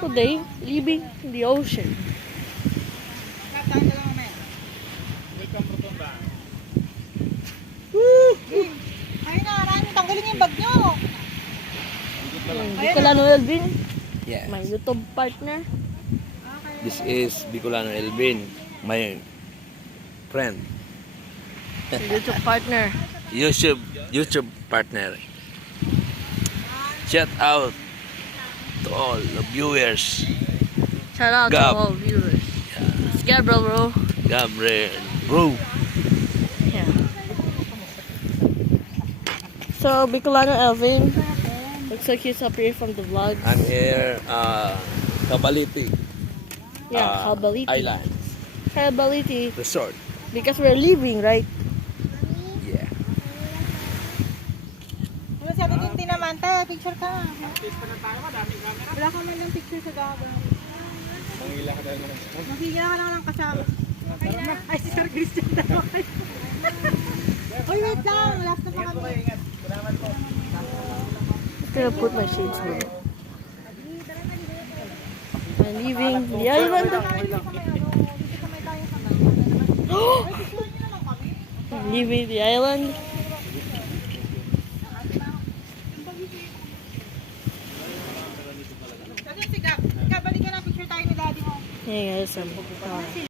beautiful day, leaving the ocean. Woo! Ayun na, Rani, tanggalin yung bag nyo. Bicolano Elvin, Yes. my YouTube partner. This is Bicolano Elvin, my friend. YouTube partner. YouTube partner. Shout out to all the viewers. Shout out Gab. to all viewers. It's Gabriel, bro. Gabriel, bro. Yeah. So, Bicolano Elvin. Looks like he's up here from the vlog. I'm here, Cabaliti Yeah, Cabaliti. Island Cabaliti. Resort. Because we're leaving, right? Yeah. Wala si Ate Tintin naman, te, picture ka. Wala ka man ng picture sa gaga. Manghila ka lang ng kasama. Ay, si Sir Christian daw. Uy, wait lang. Last na pa kami. I'm gonna put my shades on. I'm leaving the island. I'm leaving the island. Sabi si Gab, balikan na picture tayo ni daddy mo. Hey guys,